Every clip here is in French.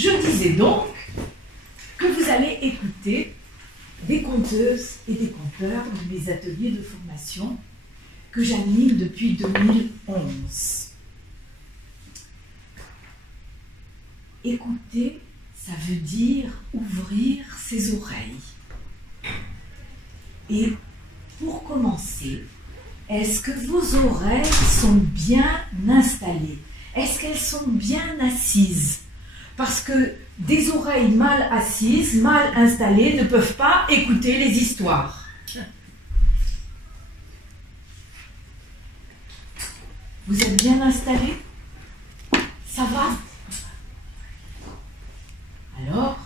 Je disais donc que vous allez écouter des conteuses et des conteurs de mes ateliers de formation que j'anime depuis 2011. Écouter, ça veut dire ouvrir ses oreilles. Et pour commencer, est-ce que vos oreilles sont bien installées? Est-ce qu'elles sont bien assises? Parce que des oreilles mal assises, mal installées, ne peuvent pas écouter les histoires. Vous êtes bien installés? Ça va? Alors,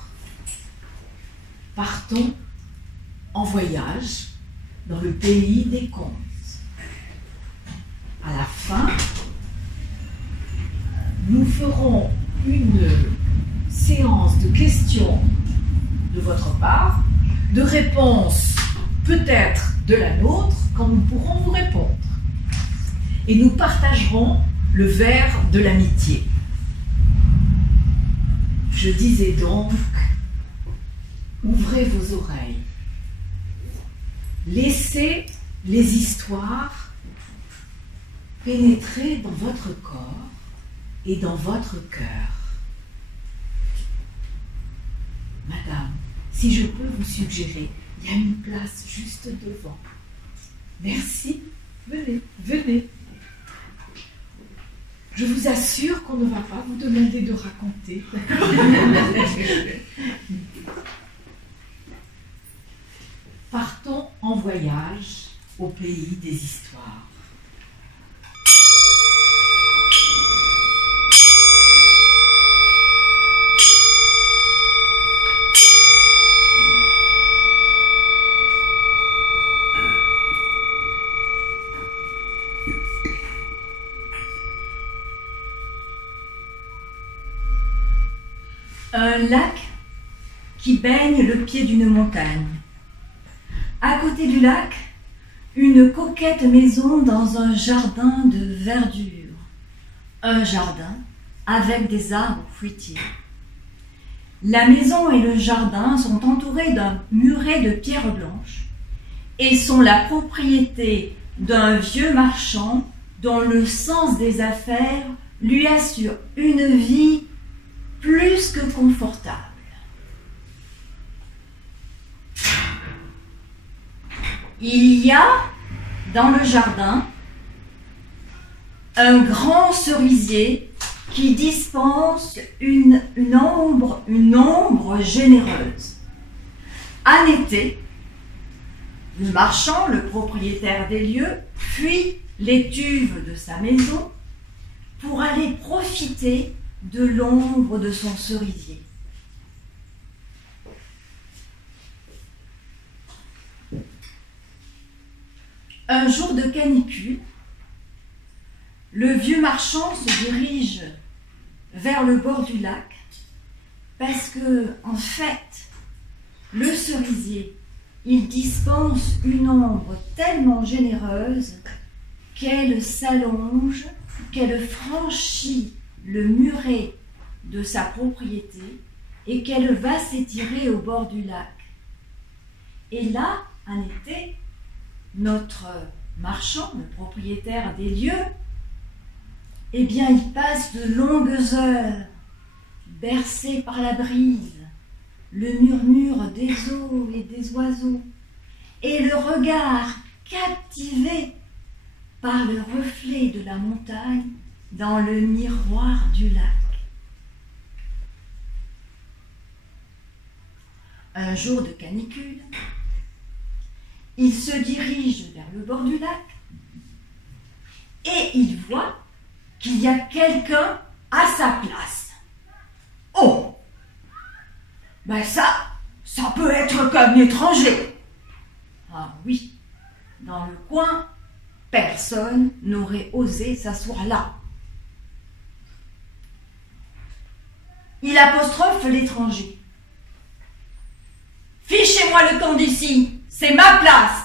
partons en voyage dans le pays des contes. À la fin, nous ferons une séance de questions de votre part, de réponses peut-être de la nôtre quand nous pourrons vous répondre. Et nous partagerons le verre de l'amitié. Je disais donc, ouvrez vos oreilles. Laissez les histoires pénétrer dans votre corps et dans votre cœur. Madame, si je peux vous suggérer, il y a une place juste devant. Merci, venez, venez. Je vous assure qu'on ne va pas vous demander de raconter. Partons en voyage au pays des histoires. Un lac qui baigne le pied d'une montagne. À côté du lac, une coquette maison dans un jardin de verdure. Un jardin avec des arbres fruitiers. La maison et le jardin sont entourés d'un muret de pierres blanches et sont la propriété d'un vieux marchand dont le sens des affaires lui assure une vie plus que confortable. Il y a dans le jardin un grand cerisier qui dispense une ombre généreuse. En été, le marchand, le propriétaire des lieux, fuit l'étuve de sa maison pour aller profiter de l'ombre de son cerisier. Un jour de canicule, le vieux marchand se dirige vers le bord du lac parce que, en fait, le cerisier, il dispense une ombre tellement généreuse qu'elle s'allonge, qu'elle franchit le muret de sa propriété et qu'elle va s'étirer au bord du lac. Et là, en été, notre marchand, le propriétaire des lieux, eh bien, il passe de longues heures, bercé par la brise, le murmure des eaux et des oiseaux, et le regard captivé par le reflet de la montagne dans le miroir du lac. Un jour de canicule, il se dirige vers le bord du lac et il voit qu'il y a quelqu'un à sa place. Oh! Ben ça peut être qu'un étranger. Ah oui, dans le coin, personne n'aurait osé s'asseoir là. Il apostrophe l'étranger. « Fichez-moi le camp d'ici, c'est ma place !»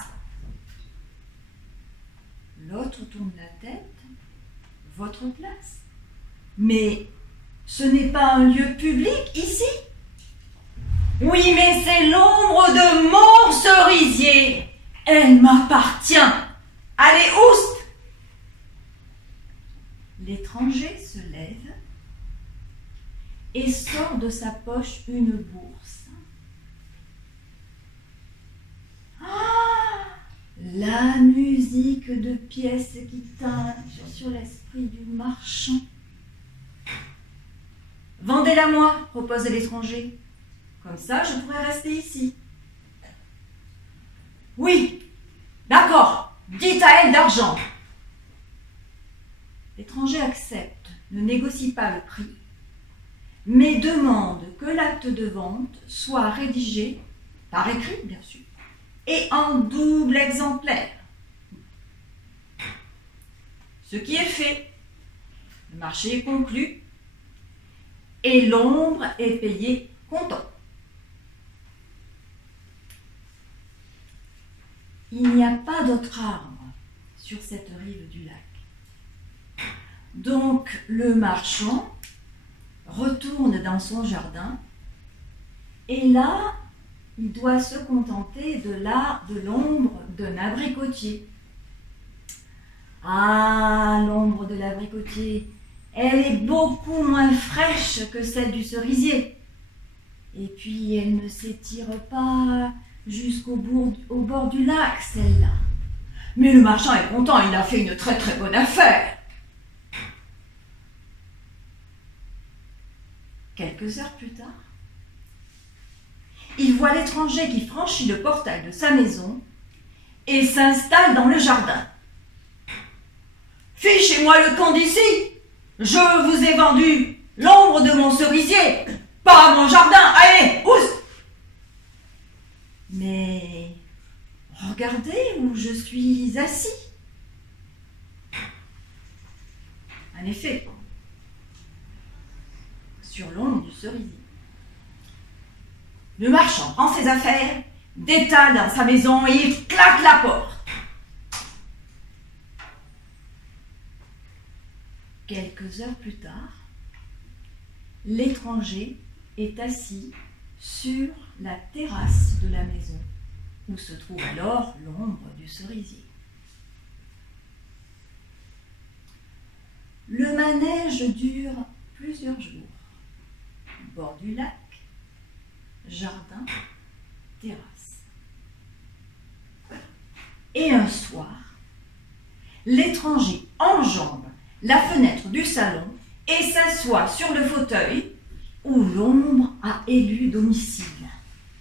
L'autre tourne la tête. « Votre place ?» Mais Ce n'est pas un lieu public ici? Oui, mais c'est l'ombre de mon cerisier. Elle m'appartient. Allez, oust! L'étranger se lève et sort de sa poche une bourse. Ah! La musique de pièces qui tintent sur l'esprit du marchand. Vendez-la-moi, propose l'étranger. Comme ça, je pourrais rester ici. Oui, d'accord, dites à elle d'argent. L'étranger accepte, ne négocie pas le prix, mais demande que l'acte de vente soit rédigé, par écrit bien sûr, et en double exemplaire. Ce qui est fait, le marché est conclu, et l'ombre est payée comptant. Il n'y a pas d'autre arbre sur cette rive du lac. Donc le marchand retourne dans son jardin et là, il doit se contenter de l'ombre d'un abricotier. Ah, l'ombre de l'abricotier, elle est beaucoup moins fraîche que celle du cerisier. Et puis elle ne s'étire pas jusqu'au bord du lac, celle-là. Mais le marchand est content, il a fait une très très bonne affaire. Quelques heures plus tard, il voit l'étranger qui franchit le portail de sa maison et s'installe dans le jardin. « Fichez-moi le camp d'ici! Je vous ai vendu l'ombre de mon cerisier, pas mon jardin! Allez, oust !» Mais regardez où je suis assis. En effet, sur l'ombre du cerisier. Le marchand prend ses affaires, détale dans sa maison et il claque la porte. Quelques heures plus tard, l'étranger est assis sur la terrasse de la maison, où se trouve alors l'ombre du cerisier. Le manège dure plusieurs jours. Bord du lac, jardin, terrasse. Et un soir, l'étranger enjambe la fenêtre du salon et s'assoit sur le fauteuil où l'ombre a élu domicile.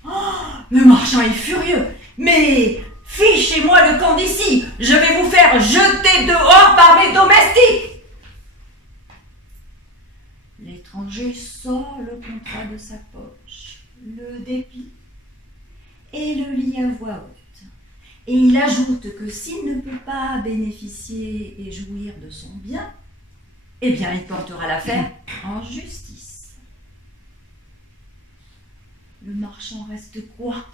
Oh, le marchand est furieux. Mais fichez-moi le camp d'ici, je vais vous faire jeter dehors par mes domestiques. L'étranger sort le contrat de sa poche, le déplie et le lit à voix haute. Et il ajoute que s'il ne peut pas bénéficier et jouir de son bien, eh bien il portera l'affaire en justice. Le marchand reste quoi?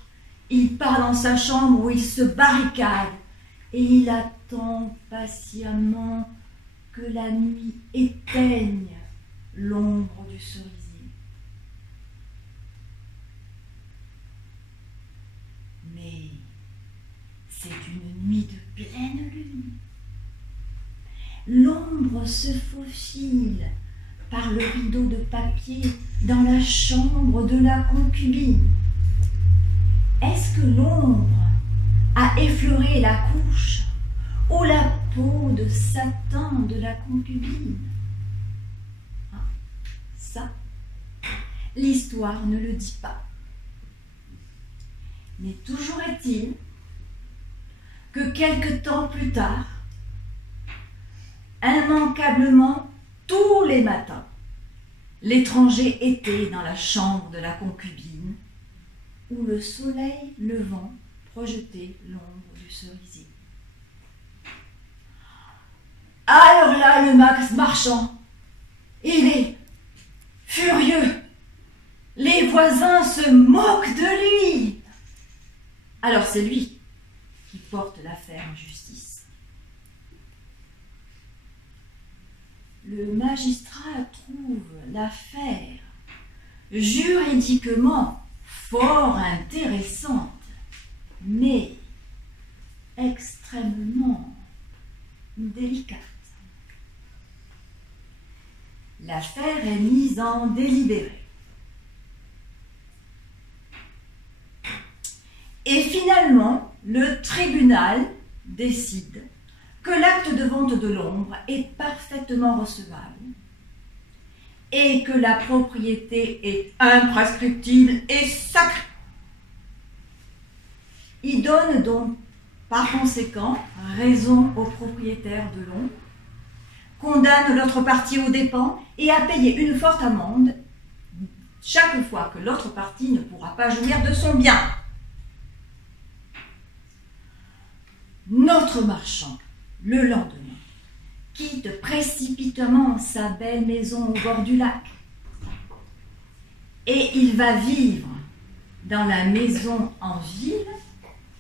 Il part dans sa chambre où il se barricade et il attend patiemment que la nuit éteigne l'ombre du cerisier. Mais c'est une nuit de pleine lune. L'ombre se faufile par le rideau de papier dans la chambre de la concubine. Est-ce que l'ombre a effleuré la couche ou la peau de satin de la concubine? Ah, ça, l'histoire ne le dit pas. Mais toujours est-il que quelque temps plus tard, immanquablement, tous les matins, l'étranger était dans la chambre de la concubine où le soleil levant projetait l'ombre du cerisier. Alors là, le Max marchand, il est furieux. Les voisins se moquent de lui. Alors c'est lui qui porte l'affaire en justice. le magistrat trouve l'affaire juridiquement fort intéressante, mais extrêmement délicate. L'affaire est mise en délibéré. Et finalement, le tribunal décide que l'acte de vente de l'ombre est parfaitement recevable et que la propriété est imprescriptible et sacrée. Il donne donc par conséquent raison au propriétaire de l'ombre, condamne l'autre partie aux dépens et à payer une forte amende chaque fois que l'autre partie ne pourra pas jouir de son bien. Notre marchand, le lendemain, quitte précipitamment sa belle maison au bord du lac et il va vivre dans la maison en ville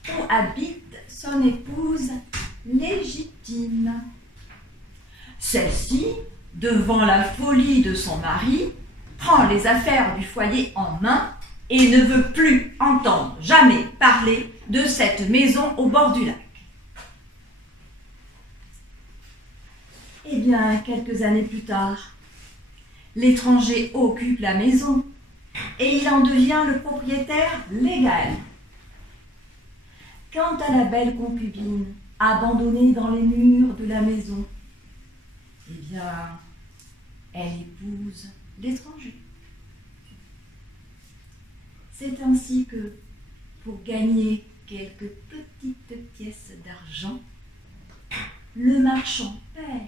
où habite son épouse légitime. Celle-ci, devant la folie de son mari, prend les affaires du foyer en main et ne veut plus entendre jamais parler de cette maison au bord du lac. Eh bien, quelques années plus tard, l'étranger occupe la maison et il en devient le propriétaire légal. Quant à la belle concubine, abandonnée dans les murs de la maison, eh bien, elle épouse l'étranger. C'est ainsi que, pour gagner quelques petites pièces d'argent, le marchand perd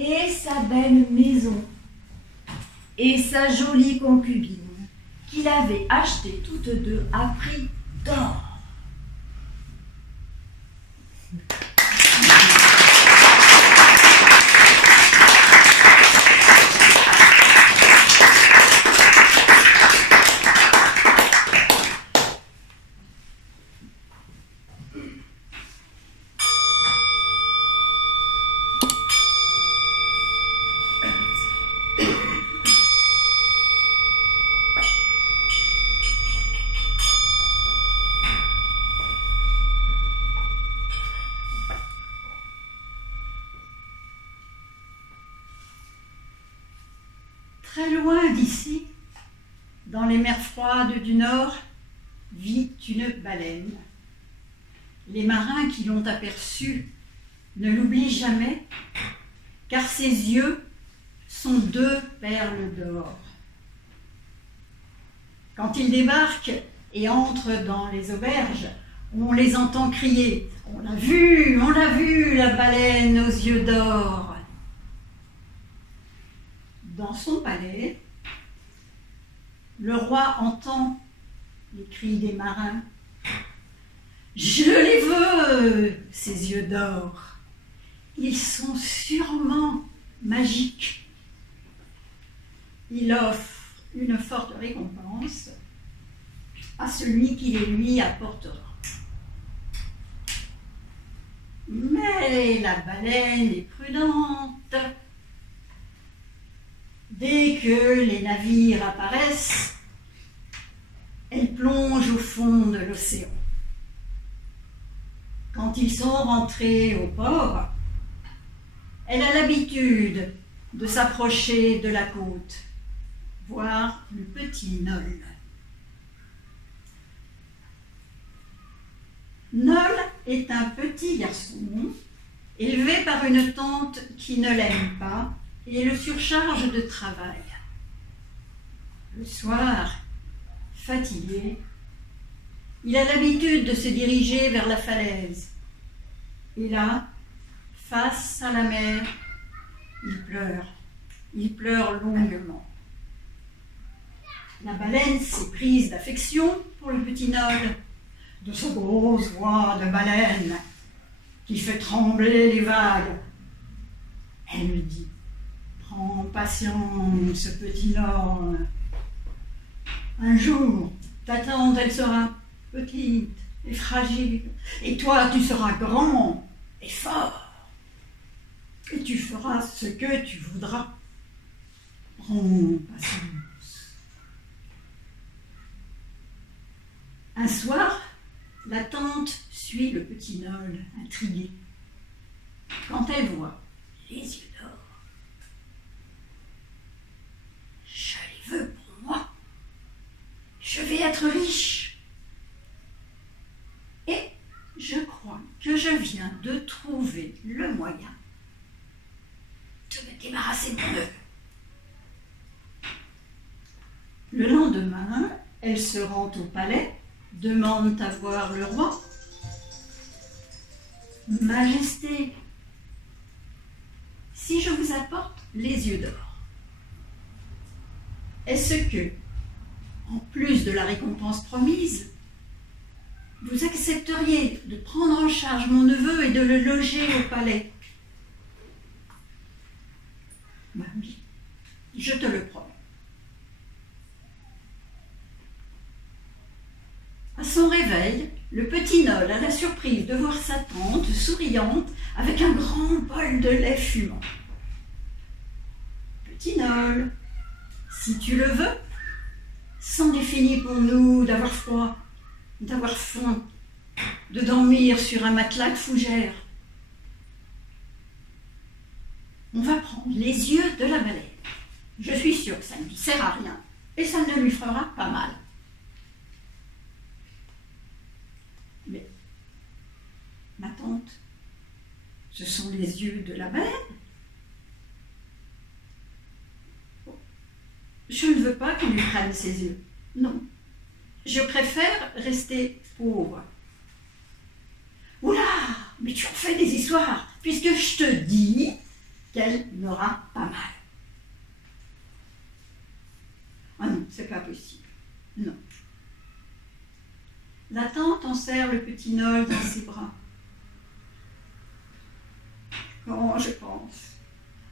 et sa belle maison et sa jolie concubine qu'il avait achetées toutes deux à prix d'or. Très loin d'ici, dans les mers froides du Nord, vit une baleine. Les marins qui l'ont aperçue ne l'oublient jamais, car ses yeux sont deux perles d'or. Quand ils débarquent et entrent dans les auberges, on les entend crier « On l'a vue, la baleine aux yeux d'or !» Dans son palais, le roi entend les cris des marins. « Je les veux, ces yeux d'or. Ils sont sûrement magiques. » Il offre une forte récompense à celui qui les lui apportera. Mais la baleine est prudente. Dès que les navires apparaissent, elle plonge au fond de l'océan. Quand ils sont rentrés au port, elle a l'habitude de s'approcher de la côte, voir le petit Nol. Nol est un petit garçon élevé par une tante qui ne l'aime pas et le surcharge de travail. Le soir, fatigué, il a l'habitude de se diriger vers la falaise. Et là, face à la mer, il pleure longuement. La baleine s'est prise d'affection pour le petit Nol, de sa grosse voix de baleine qui fait trembler les vagues. Elle lui dit: prends patience, petit Nol. Un jour, ta tante, elle sera petite et fragile, et toi, tu seras grand et fort. et tu feras ce que tu voudras. Prends patience. Un soir, la tante suit le petit Nol, intriguée. Quand elle voit les yeux d'or, je les veux pour moi. Je vais être riche. Et je crois que je viens de trouver le moyen de me débarrasser de mon neveu. Le lendemain, elle se rend au palais, demande à voir le roi. Majesté, si je vous apporte les yeux d'or, est-ce que, en plus de la récompense promise, vous accepteriez de prendre en charge mon neveu et de le loger au palais? Oui, je te le promets. À son réveil, le petit Nol a la surprise de voir sa tante souriante avec un grand bol de lait fumant. Petit Nol, si tu le veux, c'en est fini pour nous d'avoir froid, d'avoir faim, de dormir sur un matelas de fougères. On va prendre les yeux de la baleine. Je suis sûre que ça ne lui sert à rien et ça ne lui fera pas mal. Mais, ma tante, ce sont les yeux de la baleine. Je ne veux pas qu'on lui prenne ses yeux. Non, je préfère rester pauvre. Oula, mais tu en fais des histoires, puisque je te dis qu'elle n'aura pas mal. Ah non, c'est pas possible. Non. La tante enserre le petit Nol dans ses bras. Quand je pense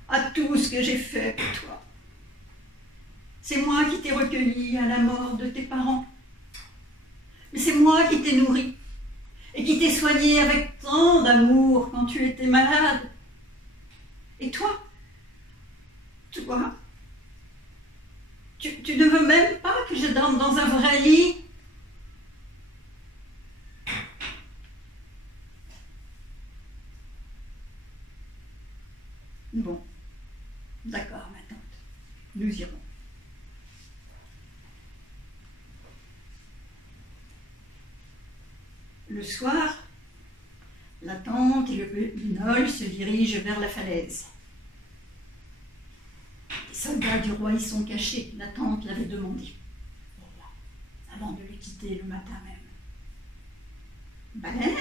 à tout ce que j'ai fait pour toi, c'est moi qui t'ai recueilli à la mort de tes parents. Mais c'est moi qui t'ai nourri et qui t'ai soigné avec tant d'amour quand tu étais malade. Et toi, tu ne veux même pas que je dorme dans un vrai lit? Bon, d'accord, ma tante, nous irons. Le soir, la tante et le Nol se dirigent vers la falaise. Les soldats du roi y sont cachés, la tante l'avait demandé au roi, avant de le quitter le matin même. Baleine?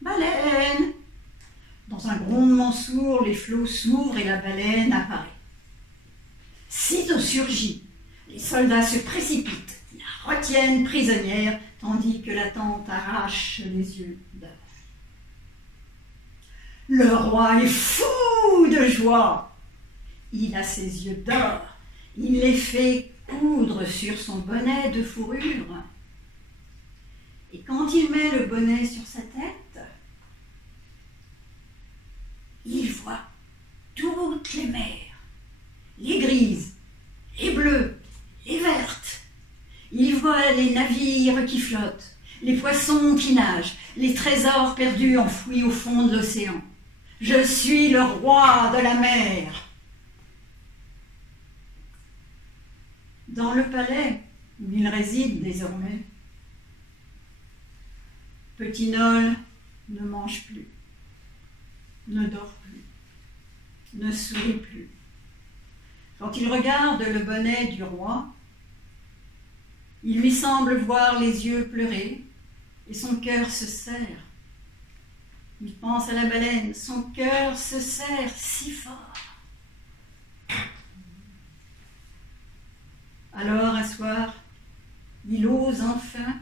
Baleine! Dans un grondement sourd, les flots s'ouvrent et la baleine apparaît. Sitôt surgit, les soldats se précipitent, la retiennent prisonnière, tandis que la tante arrache les yeux d'or. Le roi est fou de joie. Il a ses yeux d'or. Il les fait coudre sur son bonnet de fourrure. Et quand il met le bonnet sur sa tête, il voit toutes les mers, les grises, les bleues, les vertes. Il voit les navires qui flottent, les poissons qui nagent, les trésors perdus enfouis au fond de l'océan. Je suis le roi de la mer. Dans le palais où il réside désormais, petit Nol ne mange plus, ne dort plus, ne sourit plus. Quand il regarde le bonnet du roi, il lui semble voir les yeux pleurer et son cœur se serre. Il pense à la baleine, son cœur se serre si fort. Alors, un soir, il ose enfin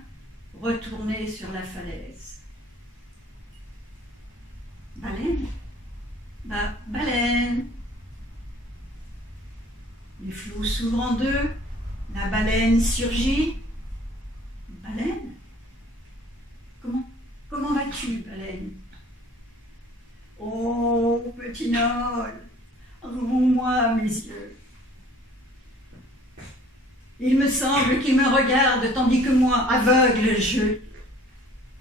retourner sur la falaise. Baleine? Baleine! Les flots s'ouvrent en deux, la baleine surgit. Baleine? Comment vas-tu, baleine? Oh, petit Noël, ouvre-moi mes yeux. Il me semble qu'il me regarde tandis que moi, aveugle, je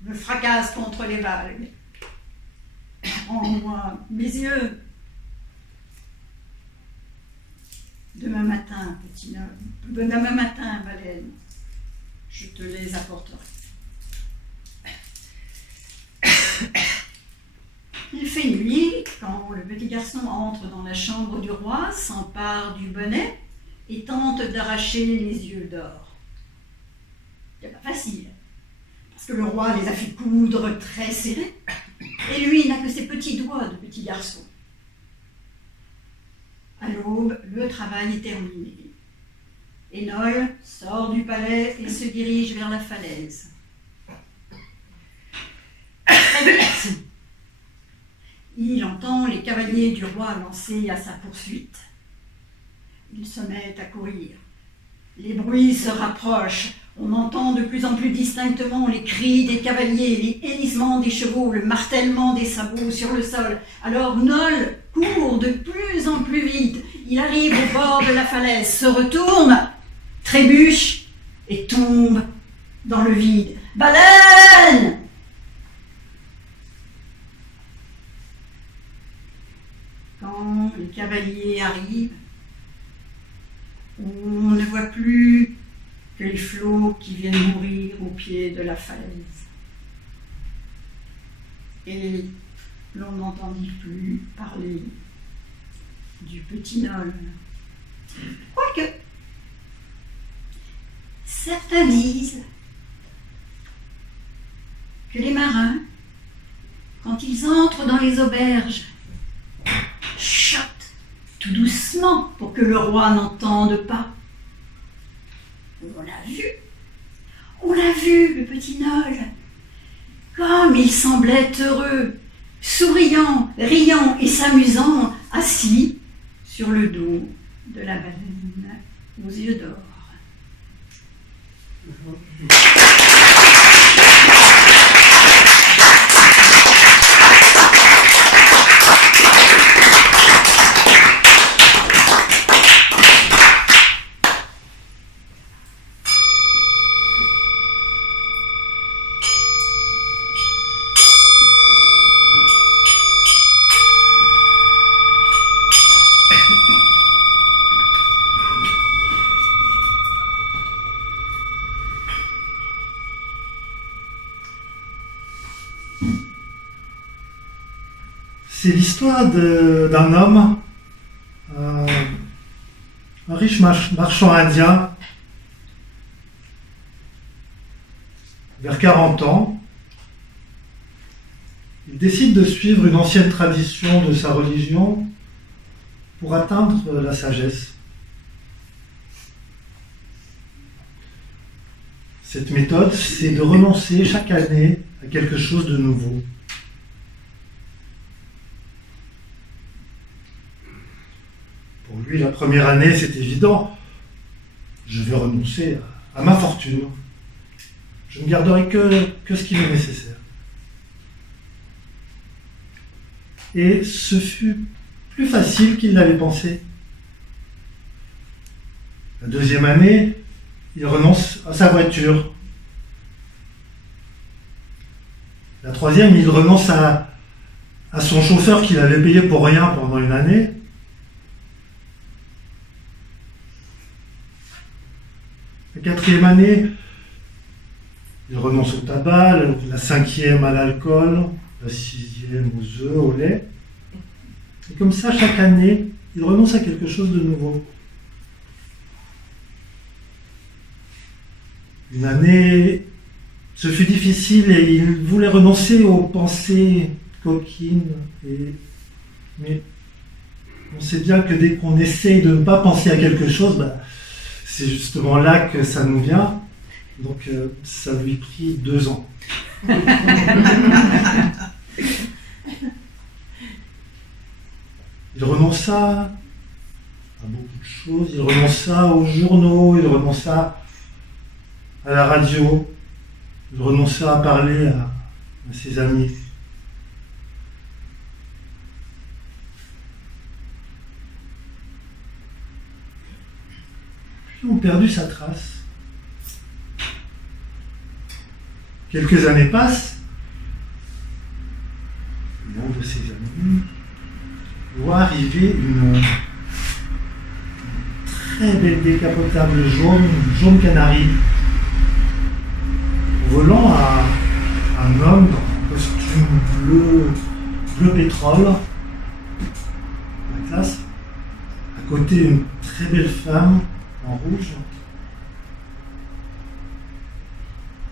me fracasse contre les vagues. Rends-moi mes yeux. Demain matin, petit Noël, demain matin, baleine, je te les apporterai. Il fait nuit quand le petit garçon entre dans la chambre du roi, s'empare du bonnet et tente d'arracher les yeux d'or. C'est pas facile, parce que le roi les a fait coudre très serrés, et lui n'a que ses petits doigts de petit garçon. À l'aube, le travail est terminé. Énole sort du palais et se dirige vers la falaise. Très vite, il entend les cavaliers du roi lancer à sa poursuite. Il se met à courir. Les bruits se rapprochent. On entend de plus en plus distinctement les cris des cavaliers, les hennissements des chevaux, le martèlement des sabots sur le sol. Alors Nol court de plus en plus vite. Il arrive au bord de la falaise, se retourne, trébuche et tombe dans le vide. Baleine! Quand les cavaliers arrivent, on ne voit plus que les flots qui viennent mourir au pied de la falaise. Et l'on n'entendit plus parler du petit Nol. Quoique, certains disent que les marins, quand ils entrent dans les auberges, chutent tout doucement pour que le roi n'entende pas. On l'a vu, le petit Nol, comme il semblait heureux, souriant, riant et s'amusant, assis sur le dos de la baleine aux yeux d'or. C'est l'histoire d'un homme, un riche marchand indien, vers 40 ans. Il décide de suivre une ancienne tradition de sa religion pour atteindre la sagesse. Cette méthode, c'est de renoncer chaque année à quelque chose de nouveau. Pour lui, la première année, c'est évident. Je vais renoncer à ma fortune. Je ne garderai que ce qui m'est nécessaire. Et ce fut plus facile qu'il l'avait pensé. La deuxième année, il renonce à sa voiture. La troisième, il renonce à son chauffeur qu'il avait payé pour rien pendant une année. La quatrième année, il renonce au tabac, la cinquième à l'alcool, la sixième aux œufs, au lait. Et comme ça, chaque année, il renonce à quelque chose de nouveau. Une année, ce fut difficile et il voulait renoncer aux pensées coquines. Mais on sait bien que dès qu'on essaye de ne pas penser à quelque chose, c'est justement là que ça nous vient. Donc ça lui prit 2 ans. Il renonça à beaucoup de choses. Il renonça aux journaux, il renonça à la radio, il renonça à parler à ses amis. ont perdu sa trace. Quelques années passent, et un de ses amis voit arriver une très belle décapotable jaune canari, volant à un homme en costume bleu pétrole, la classe, à côté une très belle femme en rouge.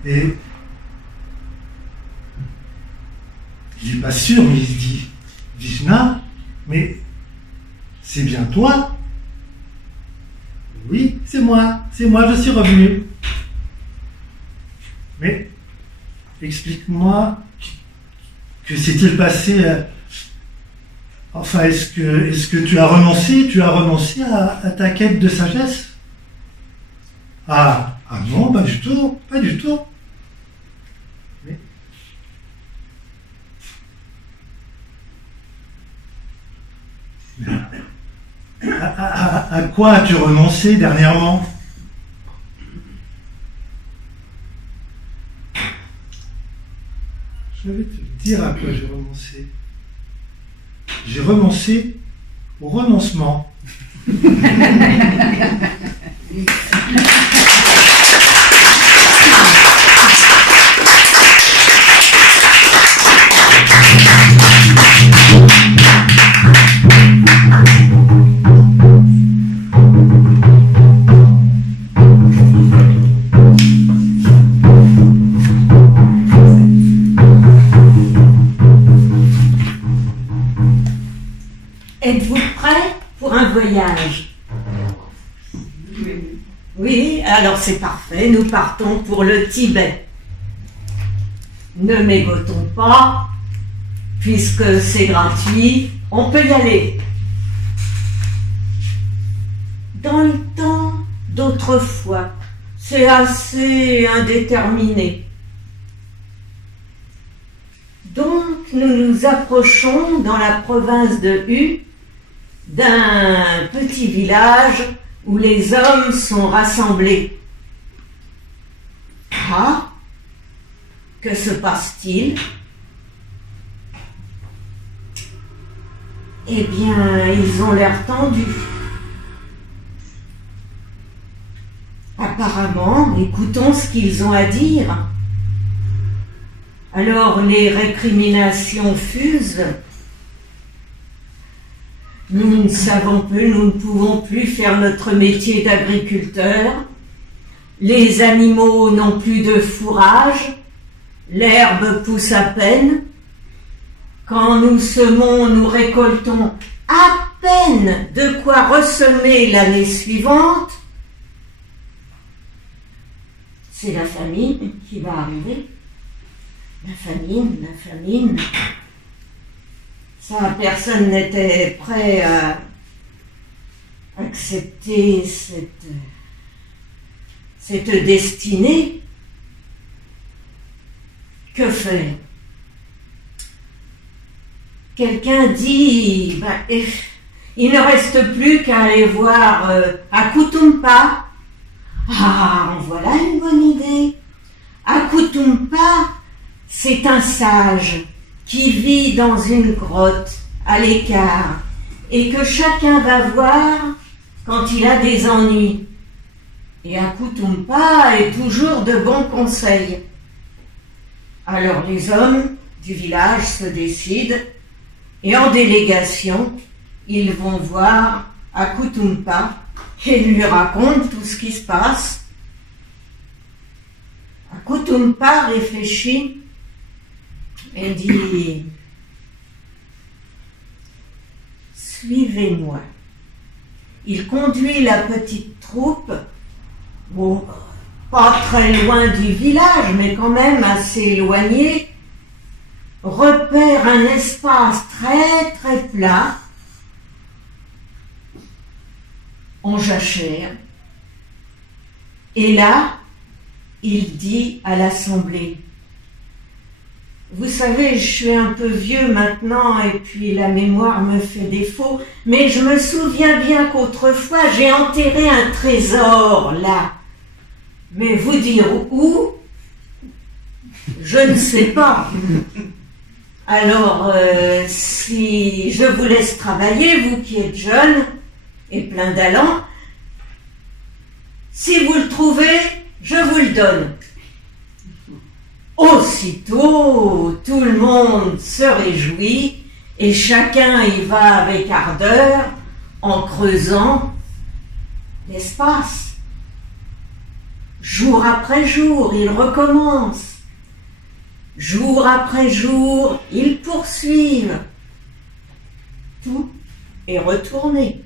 Et il n'est pas sûr, mais il se dit, Vishna, mais c'est bien toi? Oui, c'est moi, je suis revenu. Mais explique-moi, que s'est-il passé? Enfin, est-ce que tu as renoncé à ta quête de sagesse? Ah non, pas du tout. Mais à quoi as-tu renoncé dernièrement? Je vais te dire à quoi j'ai renoncé. J'ai renoncé au renoncement. Êtes-vous prêt pour un voyage? Oui, alors c'est parfait, nous partons pour le Tibet. Ne mégotons pas, puisque c'est gratuit, on peut y aller. Dans le temps d'autrefois, c'est assez indéterminé. Donc nous nous approchons dans la province de Hu, d'un petit village où les hommes sont rassemblés. Ah, que se passe-t-il? Eh bien, ils ont l'air tendus. Apparemment, écoutons ce qu'ils ont à dire. Alors les récriminations fusent. Nous ne savons plus, nous ne pouvons plus faire notre métier d'agriculteur. Les animaux n'ont plus de fourrage. L'herbe pousse à peine. Quand nous semons, nous récoltons à peine de quoi ressemer l'année suivante. C'est la famine qui va arriver. La famine. Ça, personne n'était prêt à accepter cette destinée. Que faire? Quelqu'un dit, il ne reste plus qu'à aller voir Akutumpa. Ah, en voilà une bonne idée. Akutumpa, c'est un sage qui vit dans une grotte à l'écart et que chacun va voir quand il a des ennuis. Et Akutumpa est toujours de bons conseils. Alors les hommes du village se décident et en délégation, ils vont voir Akutumpa et lui racontent tout ce qui se passe. Akutumpa réfléchit et dit « Suivez-moi ». Il conduit la petite troupe, bon, pas très loin du village, mais quand même assez éloigné, repère un espace très très plat, en jachère, et là, il dit à l'assemblée: Vous savez, je suis un peu vieux maintenant et puis la mémoire me fait défaut, mais je me souviens bien qu'autrefois j'ai enterré un trésor là. Mais vous dire où? Je ne sais pas. Alors, si je vous laisse travailler, vous qui êtes jeune et plein d'allant, si vous le trouvez, je vous le donne. Aussitôt, tout le monde se réjouit et chacun y va avec ardeur en creusant l'espace. Jour après jour, ils recommencent. Jour après jour, ils poursuivent. Tout est retourné.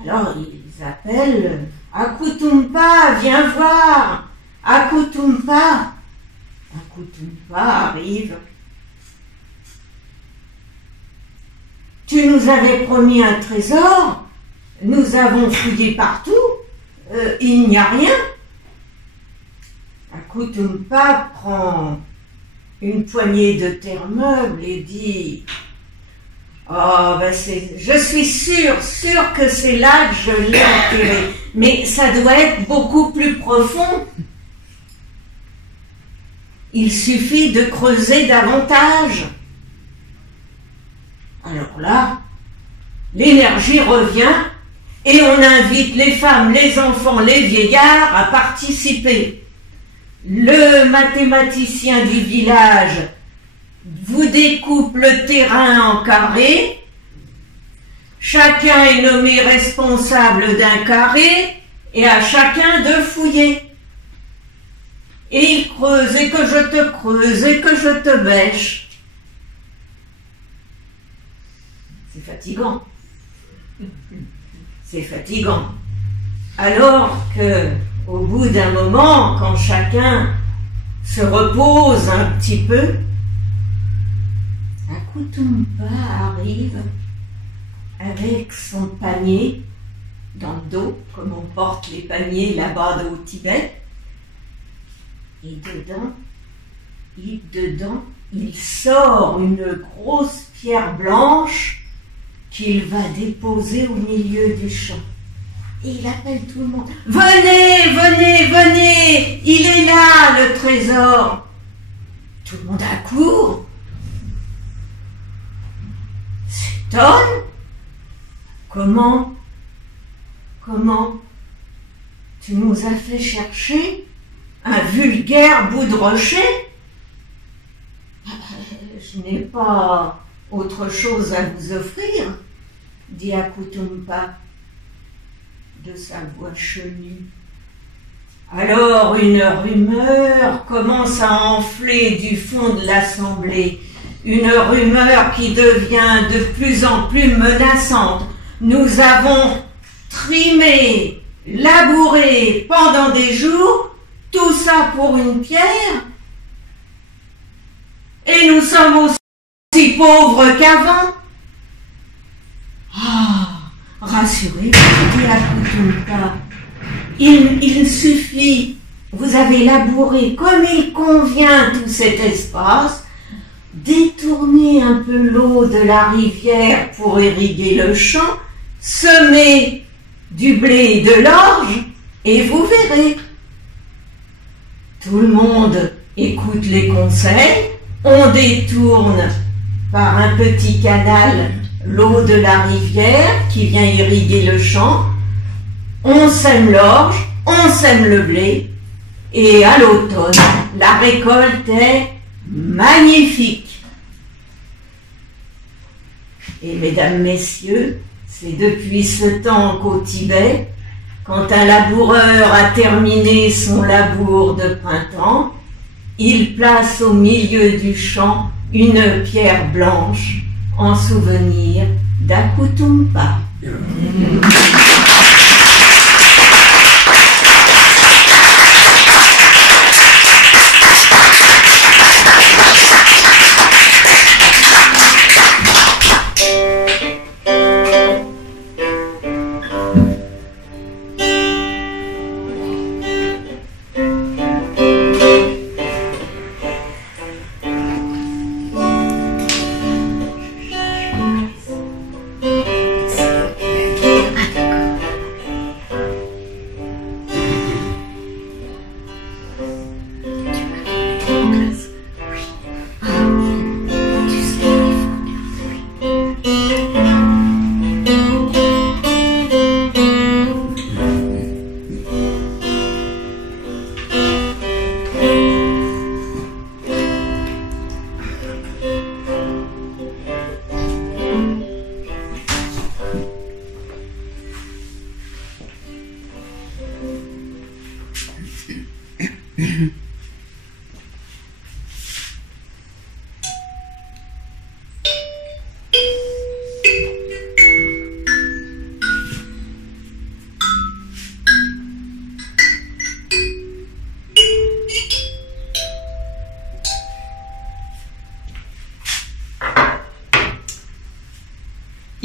Alors ils appellent « Akutumpa, viens voir !» Akutumpa. Akutumpa arrive. Tu nous avais promis un trésor, nous avons fouillé partout, il n'y a rien. Akutumpa prend une poignée de terre meuble et dit « Oh, ben je suis sûr que c'est là que je l'ai enterré, mais ça doit être beaucoup plus profond. Il suffit de creuser davantage. » Alors là, l'énergie revient et on invite les femmes, les enfants, les vieillards à participer. Le mathématicien du village vous découpe le terrain en carrés. Chacun est nommé responsable d'un carré et à chacun de fouiller. Et il creuse et que je te creuse et que je te bêche. C'est fatigant. C'est fatigant. Alors que, au bout d'un moment, quand chacun se repose un petit peu, Akutumpa arrive avec son panier dans le dos, comme on porte les paniers là-bas au Tibet. Et dedans, il sort une grosse pierre blanche qu'il va déposer au milieu du champ. Et il appelle tout le monde. « Venez, venez, venez! Il est là, le trésor! » Tout le monde accourt. S'étonne. Comment tu nous as fait chercher un vulgaire bout de rocher? Je n'ai pas autre chose à vous offrir, dit Akutumpa de sa voix chenue. Alors une rumeur commence à enfler du fond de l'assemblée, une rumeur qui devient de plus en plus menaçante. Nous avons trimé, labouré pendant des jours, tout ça pour une pierre, et nous sommes aussi pauvres qu'avant. Ah, rassurez-vous, dit Akutumpa. Il suffit, vous avez labouré comme il convient tout cet espace, détournez un peu l'eau de la rivière pour irriguer le champ, semez du blé et de l'orge, et vous verrez. Tout le monde écoute les conseils, on détourne par un petit canal l'eau de la rivière qui vient irriguer le champ, on sème l'orge, on sème le blé, et à l'automne, la récolte est magnifique. Et mesdames, messieurs, c'est depuis ce temps qu'au Tibet, quand un laboureur a terminé son labour de printemps, il place au milieu du champ une pierre blanche en souvenir d'Akutumpa.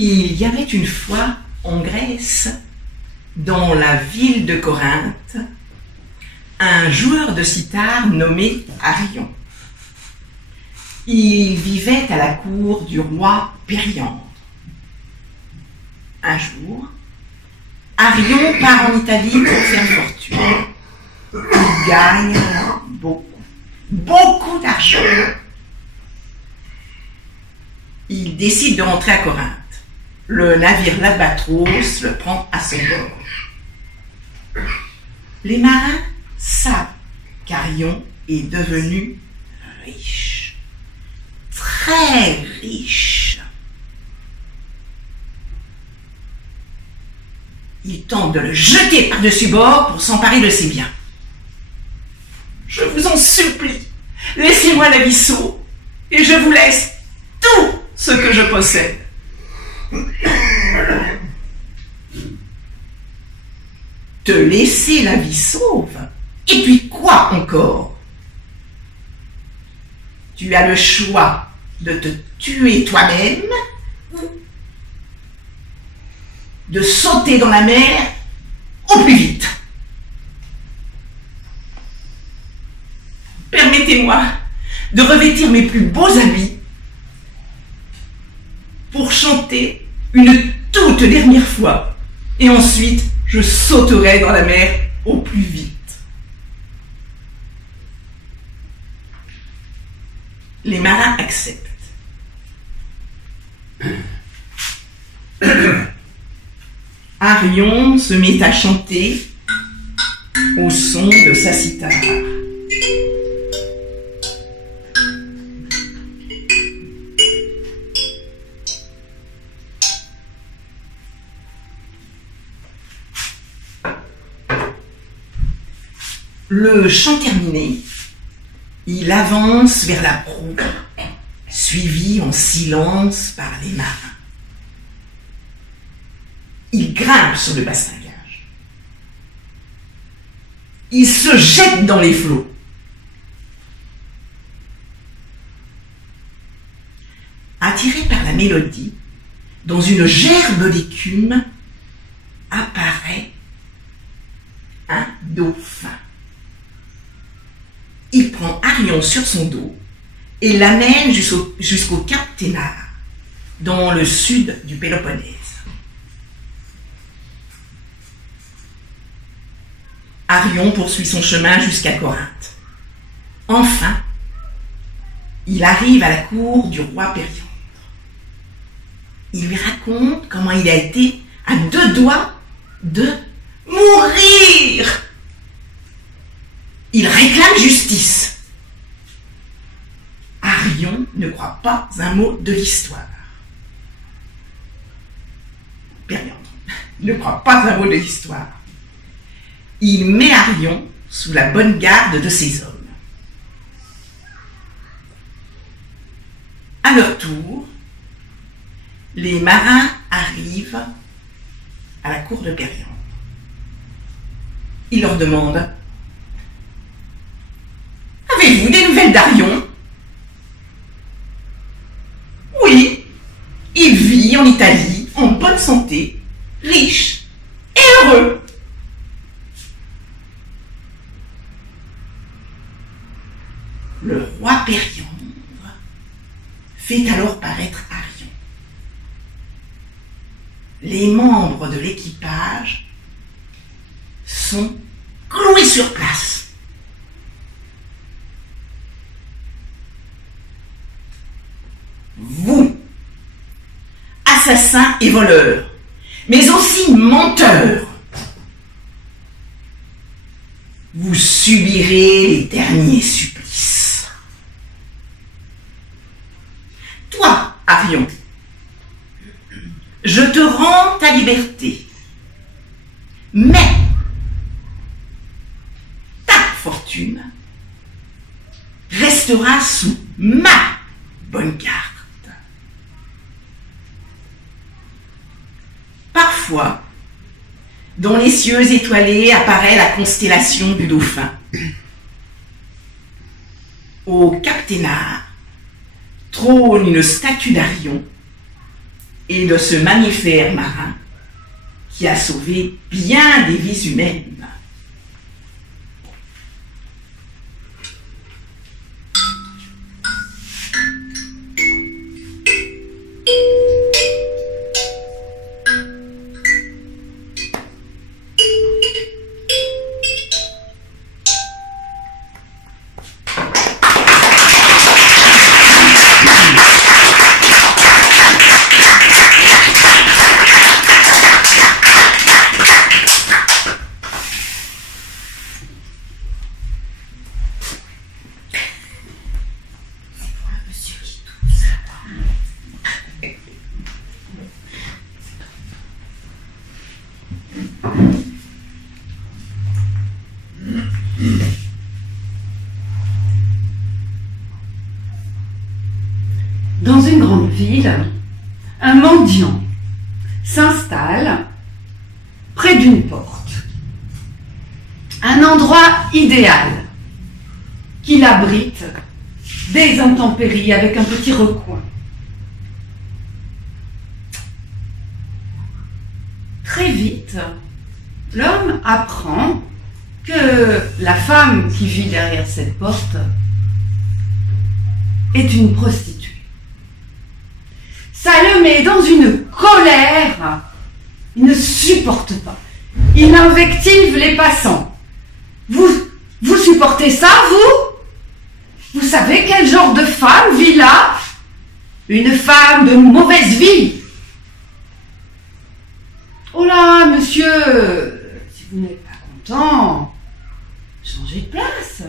Il y avait une fois en Grèce, dans la ville de Corinthe, un joueur de cithare nommé Arion. Il vivait à la cour du roi Périandre. Un jour, Arion part en Italie pour faire fortune. Il gagne beaucoup d'argent. Il décide de rentrer à Corinthe. Le navire l'Albatros le prend à son bord. Les marins savent qu'Arion est devenu riche. Très riche. Ils tentent de le jeter par-dessus bord pour s'emparer de ses biens. Je vous en supplie, laissez-moi l'abisseau et je vous laisse tout ce que je possède. Te laisser la vie sauve? Et puis quoi encore? Tu as le choix de te tuer toi-même ou de sauter dans la mer au plus vite. Permettez-moi de revêtir mes plus beaux habits pour chanter une toute dernière fois et ensuite je sauterai dans la mer au plus vite. Les marins acceptent. Arion se met à chanter au son de sa cithare. Le chant terminé, il avance vers la proue, suivi en silence par les marins. Il grimpe sur le bastingage. Il se jette dans les flots. Attiré par la mélodie, dans une gerbe d'écume, apparaît un dauphin. Il prend Arion sur son dos et l'amène jusqu'au cap Ténare, dans le sud du Péloponnèse. Arion poursuit son chemin jusqu'à Corinthe. Enfin, il arrive à la cour du roi Périandre. Il lui raconte comment il a été à 2 doigts de mourir. Il réclame justice. Arion ne croit pas un mot de l'histoire. Périandre ne croit pas un mot de l'histoire. Il met Arion sous la bonne garde de ses hommes. À leur tour, les marins arrivent à la cour de Périandre. Il leur demande: avez-vous des nouvelles d'Arion? Oui, il vit en Italie, en bonne santé, riche et heureux. Le roi Périandre fait alors paraître Arion. Les membres de l'équipage sont cloués sur place. Vous, assassins et voleurs, mais aussi menteurs, vous subirez les derniers supplices. Toi, Arion, je te rends ta liberté, mais ta fortune restera sous ma bonne garde. Parfois, dans les cieux étoilés apparaît la constellation du Dauphin. Au cap Ténare trône une statue d'Arion et de ce mammifère marin qui a sauvé bien des vies humaines. Dans une grande ville, un mendiant s'installe près d'une porte. Un endroit idéal qui l'abrite des intempéries avec un petit recoin. Très vite, l'homme apprend que la femme qui vit derrière cette porte est une prostituée. Ça le met dans une colère. Il ne supporte pas. Il invective les passants. Vous supportez ça, vous? Vous savez quel genre de femme vit là? Une femme de mauvaise vie. Oh là, monsieur, si vous n'êtes pas content, changez de place.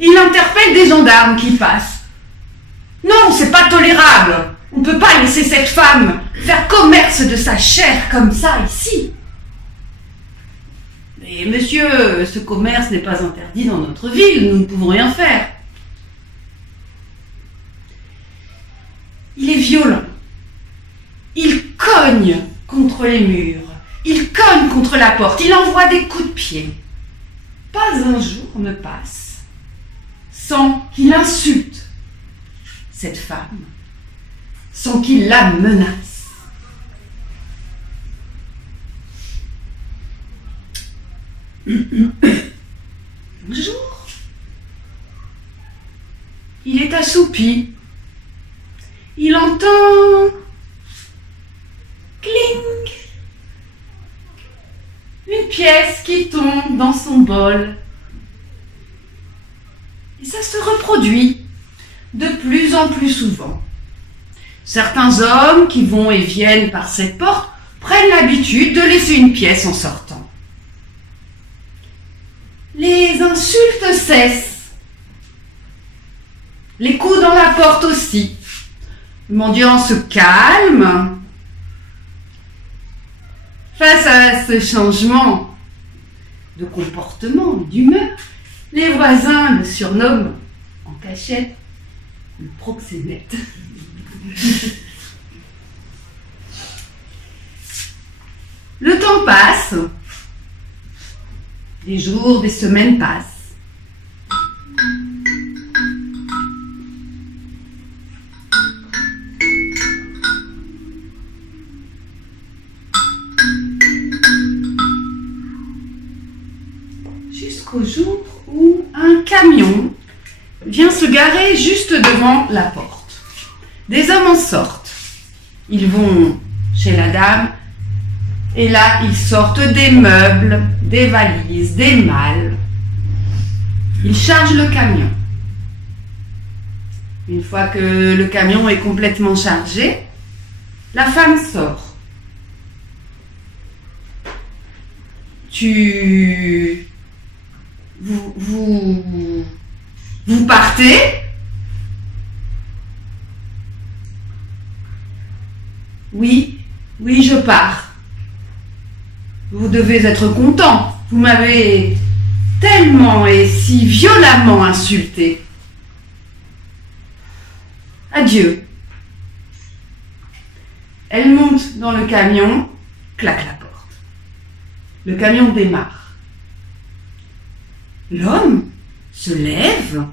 Il interpelle des gendarmes qui passent. Non, c'est pas tolérable. On ne peut pas laisser cette femme faire commerce de sa chair comme ça ici. Mais monsieur, ce commerce n'est pas interdit dans notre ville, nous ne pouvons rien faire. Il est violent. Il cogne contre les murs. Il cogne contre la porte. Il envoie des coups de pied. Pas un jour ne passe sans qu'il insulte cette femme, sans qu'il la menace. Un jour, il est assoupi. Il entend cling, une pièce qui tombe dans son bol. Et ça se reproduit de plus en plus souvent. Certains hommes qui vont et viennent par cette porte prennent l'habitude de laisser une pièce en sortant. Les insultes cessent. Les coups dans la porte aussi. Le mendiant se calme. Face à ce changement de comportement, d'humeur, les voisins le surnomment en cachette le proxénète. Le temps passe, des jours, des semaines passent. Jusqu'au jour où un camion vient se garer juste devant la porte. Des hommes en sortent. Ils vont chez la dame et là, ils sortent des meubles, des valises, des malles. Ils chargent le camion. Une fois que le camion est complètement chargé, la femme sort. Vous partez? Oui, je pars. Vous devez être content. Vous m'avez tellement et si violemment insulté. Adieu. Elle monte dans le camion, claque la porte. Le camion démarre. L'homme se lève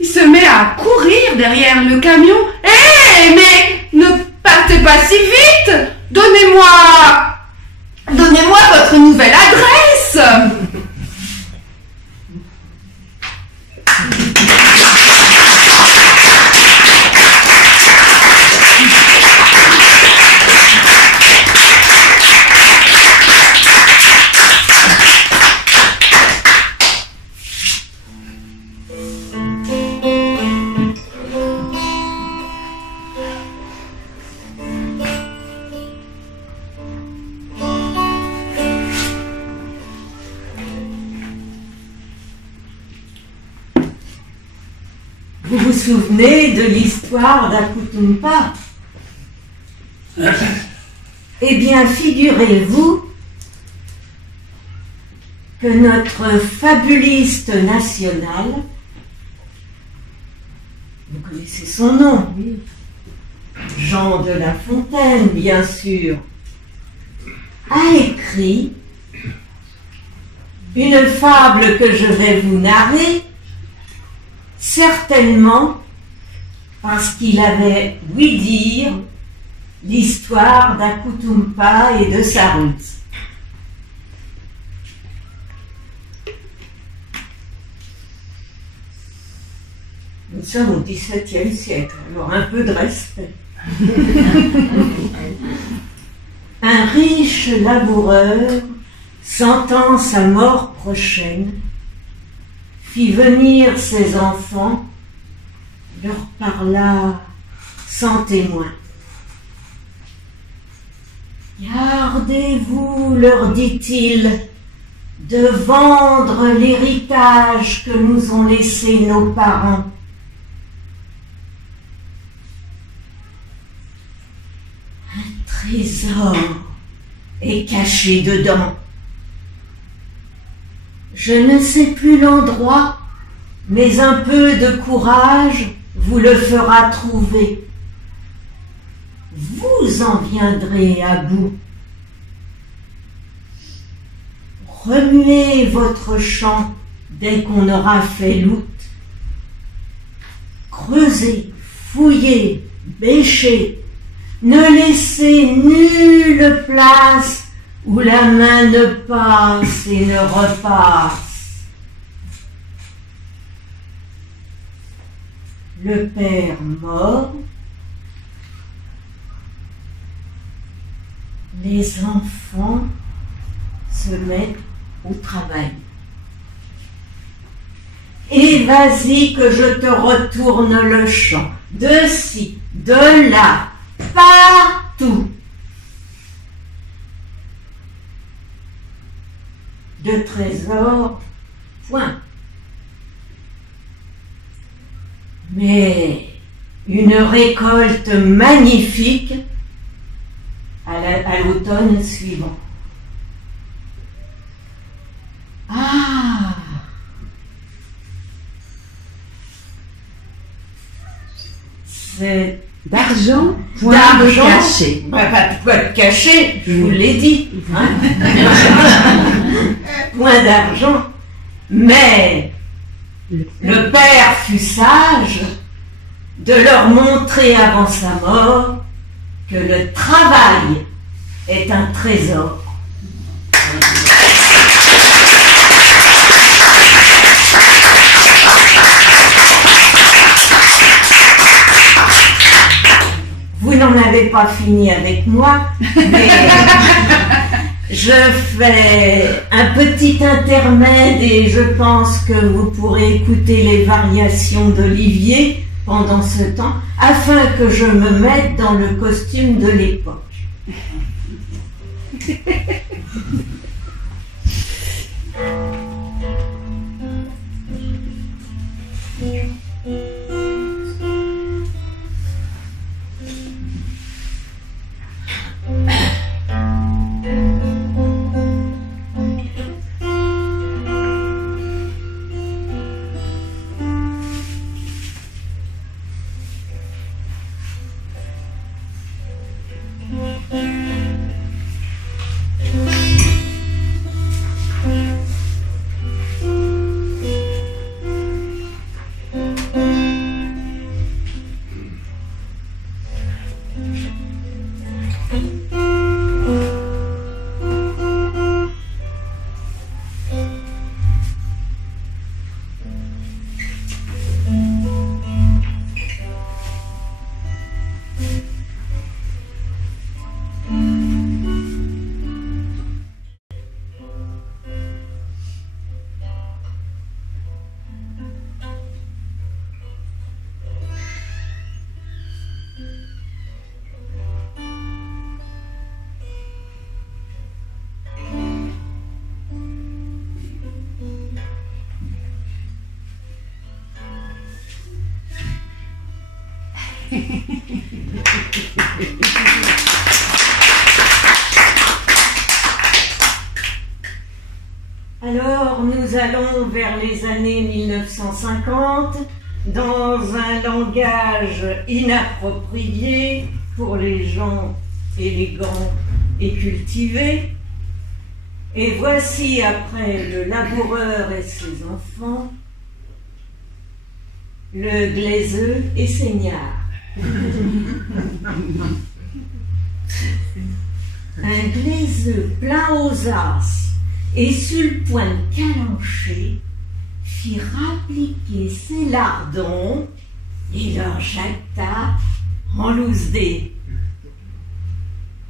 Il se met à courir derrière le camion. Hé, mais ne partez pas si vite! Donnez-moi votre nouvelle adresse! Vous vous souvenez de l'histoire d'Akutumpa? Eh bien, figurez-vous que notre fabuliste national, vous connaissez son nom, oui, Jean de La Fontaine, bien sûr, a écrit une fable que je vais vous narrer, certainement parce qu'il avait ouï dire l'histoire d'Akutumpa et de sa route. Nous sommes au XVIIe siècle, alors un peu de respect. Un riche laboureur, sentant sa mort prochaine, fit venir ses enfants, leur parla sans témoin. Gardez-vous, leur dit-il, de vendre l'héritage que nous ont laissé nos parents. Un trésor est caché dedans. Je ne sais plus l'endroit, mais un peu de courage vous le fera trouver. Vous en viendrez à bout. Remuez votre champ dès qu'on aura fait l'out. Creusez, fouillez, bêchez. Ne laissez nulle place où la main ne passe et ne repasse. Le père mort, les enfants se mettent au travail. Et vas-y que je te retourne le champ, de ci, de là, partout. De trésors, point. Mais une récolte magnifique à l'automne suivant. Ah! C'est D'argent, point de caché. Pas de caché, je vous l'ai dit. Hein. Point d'argent. Mais le père fut sage de leur montrer avant sa mort que le travail est un trésor. Vous n'en avez pas fini avec moi, mais je fais un petit intermède et je pense que vous pourrez écouter les variations d'Olivier pendant ce temps, afin que je me mette dans le costume de l'époque. Alors, nous allons vers les années 1950 dans un langage inapproprié pour les gens élégants et cultivés. Et voici, après le laboureur et ses enfants, le glaiseux et seigneur. Un glaiseux plein aux as et sur le point de calancher, fit rappliquer ses lardons et leur jeta en loose dés.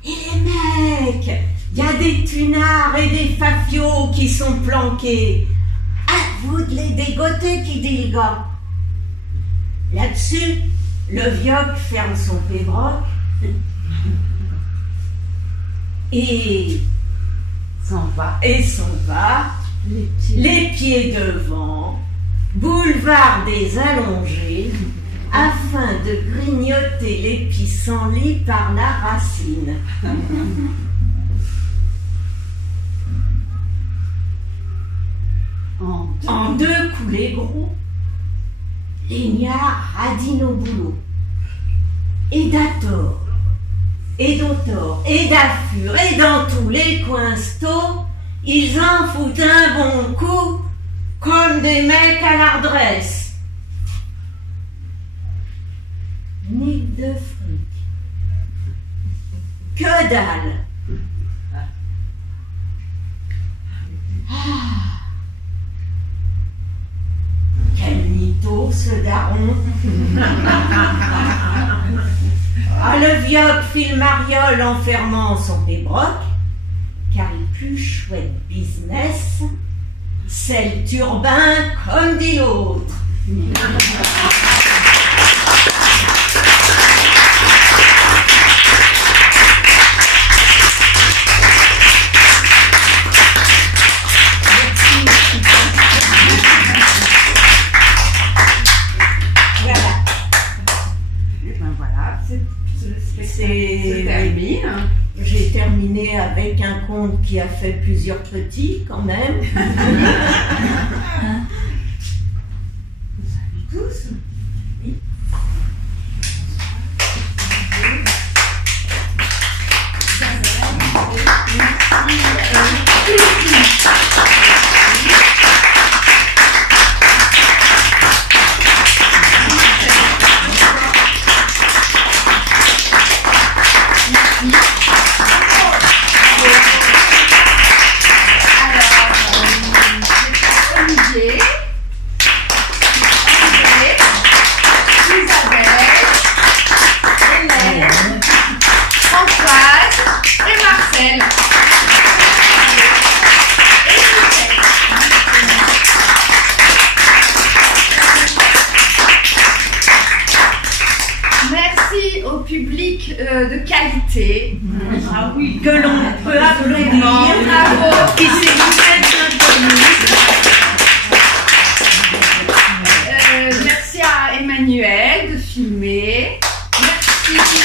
Et les mecs, il y a des tunards et des fafios qui sont planqués. À vous de les dégoter, qui dit le gars. Là-dessus, le vioc ferme son pébroc et s'en va, les pieds devant, boulevard des allongés, afin de grignoter les pissenlits par la racine. En deux coulées gros, l'ignare radine au boulot, et d'Ator, et d'Autor, et d'Affur, et dans tous les coins sto, ils en foutent un bon coup, comme des mecs à l'ardresse. Ni de fric. Que dalle. Quel mytho, ce daron. Le vioc fit le mariole en fermant son pébroc, car le plus chouette business, c'est le turbin, comme dit l'autre. J'ai terminé avec un conte qui a fait plusieurs petits quand même. Vous savez tous? Oui. De qualité, ah oui, que l'on peut applaudir, bravo, qui s'est merci à Emmanuel de filmer, merci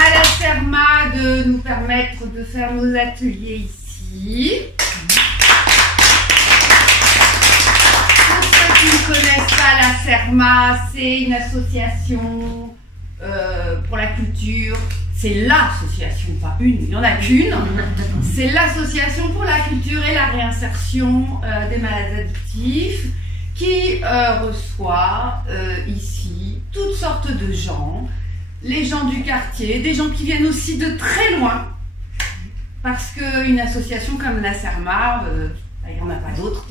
à la CERMA de nous permettre de faire nos ateliers ici. Qui ne connaissent pas la CERMA, c'est une association pour la culture. C'est l'association, pas une, il n'y en a qu'une. C'est l'association pour la culture et la réinsertion des malades addictifs qui reçoit ici toutes sortes de gens, les gens du quartier, des gens qui viennent aussi de très loin, parce qu'une association comme la CERMA, il n'y en a pas d'autres.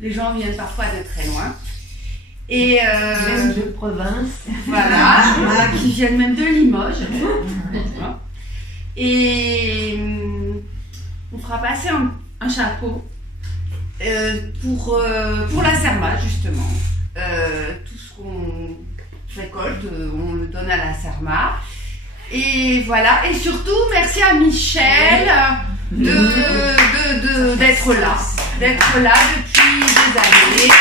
Les gens viennent parfois de très loin. Et même de province. Voilà, qui viennent même de Limoges. Et on fera passer un chapeau pour la CERMA, justement. Tout ce qu'on récolte, on le donne à la CERMA. Et voilà, et surtout, merci à Michel d'être là depuis des années.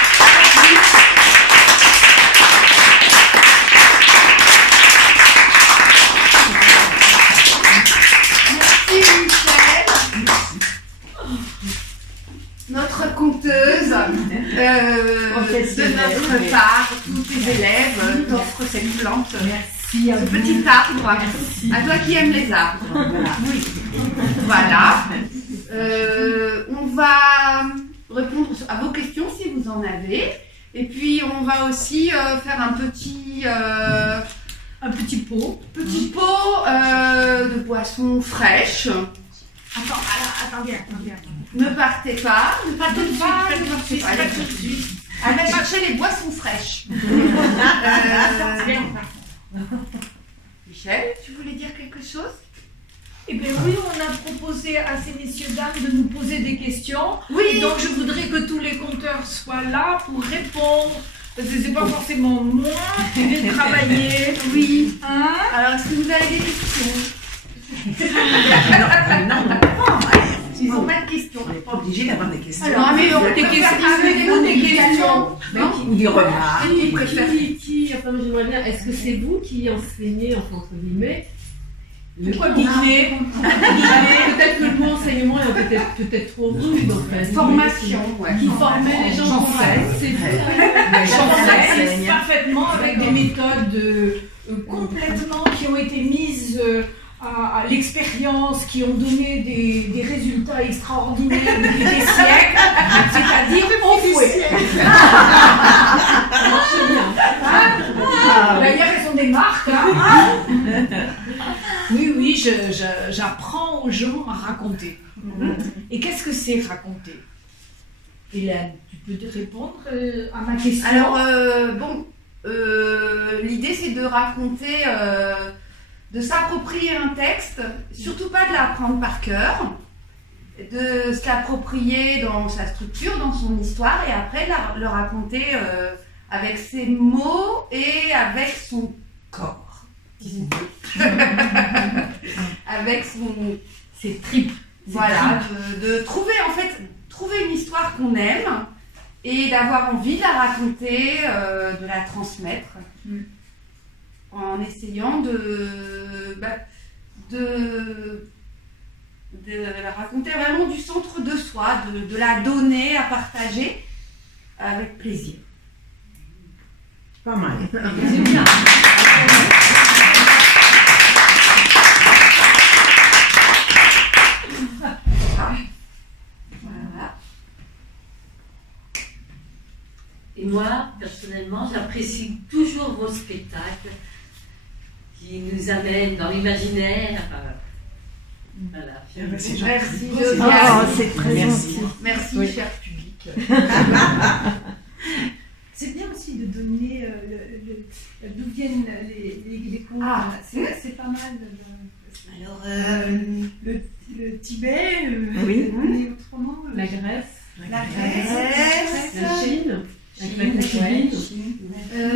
notre conteuse, de notre part, tous les élèves t'offrent cette plante, ce petit arbre. À toi qui aimes les arbres. Oui. Voilà. On va répondre à vos questions si vous en avez. Et puis on va aussi faire un petit pot de boisson fraîche. Attendez. Ne partez pas, tout de suite. Allez chercher les boissons fraîches. Michel, tu voulais dire quelque chose? Eh bien oui, on a proposé à ces messieurs dames de nous poser des questions. Oui. Et donc je voudrais que tous les compteurs soient là pour répondre. Parce que c'est pas forcément moi qui vais travailler. Oui. Hein? Alors, est-ce que vous avez des questions? Ils n'ont pas de questions. On n'est pas obligé d'avoir des questions. Alors, mais des questions. Ou des remarques. Enfin, j'aimerais bien, est-ce que c'est vous qui enseignez, enfin, entre guillemets, Pourquoi guillemets? Peut-être que le mot enseignement est peut-être trop rude en fait. Formation, ouais. Qui formait les gens C'est vrai. J'enseigne parfaitement avec des méthodes complètement qui ont été mises à l'expérience, qui ont donné des résultats extraordinaires depuis des siècles, c'est-à-dire au fouet. D'ailleurs, elles sont des marques. Hein. Oui, j'apprends aux gens à raconter. Et qu'est-ce que c'est raconter? Hélène, tu peux te répondre à ma question? Alors, l'idée c'est de raconter, de s'approprier un texte, surtout pas de l'apprendre par cœur, de se l'approprier dans sa structure, dans son histoire, et après le raconter avec ses mots et avec son corps. Avec ses tripes. Voilà, de trouver une histoire qu'on aime et d'avoir envie de la raconter, de la transmettre, en essayant de la raconter vraiment du centre de soi, de la donner à partager avec plaisir. Pas mal. C'est bien. Voilà. Et moi, personnellement, j'apprécie toujours vos spectacles qui nous amènent dans l'imaginaire. Voilà. Merci, c'est très gentil. Merci, cher public. C'est bien aussi de donner d'où viennent les contes. C'est pas mal. Alors, le Tibet, oui. et autrement. La Grèce. La Grèce. La Chine.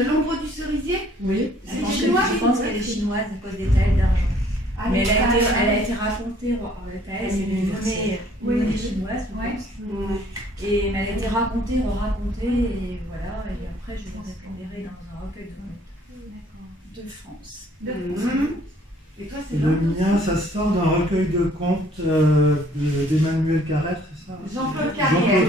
L'ombre du cerisier. Oui. C'est chinois. Je pense qu'elle est chinoise à cause des tailles d'argent. Ah, Mais elle a été racontée, c'est une monnaie chinoise, je pense. Et elle a été racontée, racontée, et voilà, et après je l'ai récupérée dans un recueil de contes de France. Et toi, c'est Le mien, ça sort d'un recueil de contes d'Emmanuel Carrère, c'est ça? Jean-Claude Carrière.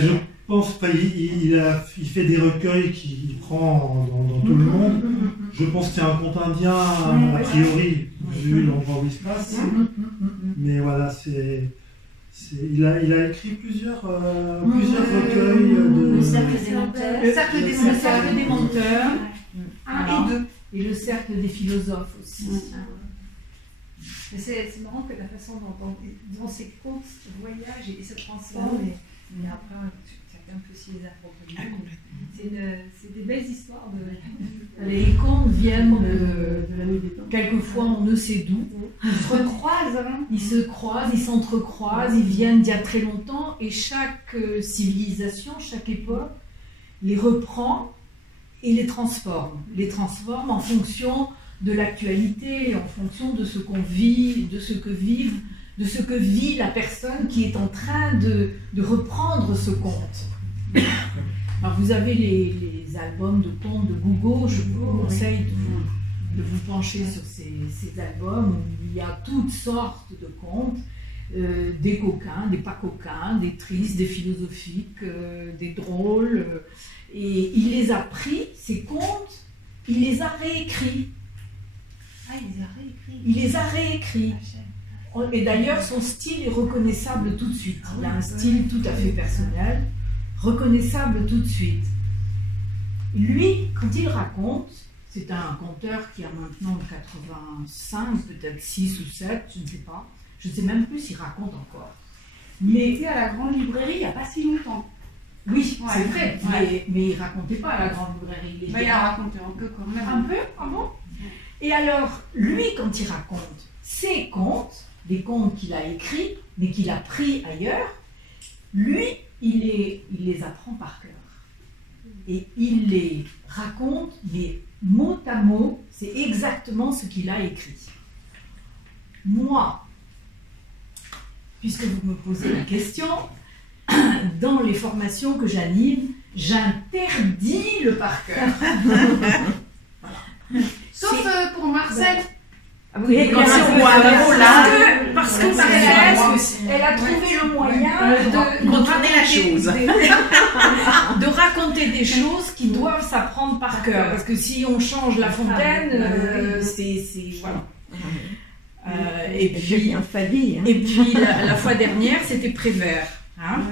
Je pense qu'il fait des recueils qu'il prend dans tout le monde. Je pense qu'il y a un conte indien, a priori, vu l'endroit où il se passe. Mais voilà, il a écrit plusieurs recueils Le cercle des menteurs. Le cercle des menteurs. Un et deux. Et le cercle des philosophes aussi. Mais c'est marrant que la façon dont ces contes voyagent et se transforment, mais après, chacun peut s'y les approprier. C'est des belles histoires. Les contes viennent de la nuit des temps. Quelquefois, on ne sait d'où. Ils se recroisent. Ils se croisent, ils s'entrecroisent, ils viennent d'il y a très longtemps. Et chaque civilisation, chaque époque, les reprend et les transforme. Les transforme en fonction de l'actualité, en fonction de ce qu'on vit, de ce que vit la personne qui est en train de reprendre ce conte. Alors vous avez les albums de contes de Google, je vous conseille de vous pencher sur ces albums où il y a toutes sortes de contes, des coquins, des pas coquins, des tristes, des philosophiques, des drôles. Et il les a pris, ces contes, il les a réécrits. Ah, il les a réécrits. Il les a réécrits. Et d'ailleurs, son style est reconnaissable tout de suite. Il a un style tout à fait personnel, reconnaissable tout de suite. Lui, quand il raconte, c'est un conteur qui a maintenant 85, peut-être 6 ou 7, je ne sais pas. Je ne sais même plus s'il raconte encore. Mais il était à la grande librairie il n'y a pas si longtemps. Oui, Ouais. c'est vrai, Ouais. mais il ne racontait pas à la grande librairie. Mais il a raconté un peu quand même. Un peu, ah bon? Et alors, lui, quand il raconte ses contes, des contes qu'il a écrits, mais qu'il a pris ailleurs, lui, il les apprend par cœur. Et il les raconte, mais mot à mot, c'est exactement ce qu'il a écrit. Moi, puisque vous me posez la question, dans les formations que j'anime, j'interdis le par cœur. Sauf pour Marcel. Oui, Quand on voit un mot là, Parce que Marcel, elle a trouvé le moyen de contourner la chose. de raconter des choses qui doivent s'apprendre par cœur. Parce que si on change La Fontaine, c'est voilà. Et puis, Julien Fabi. et puis la fois dernière, c'était Prévert. Hein,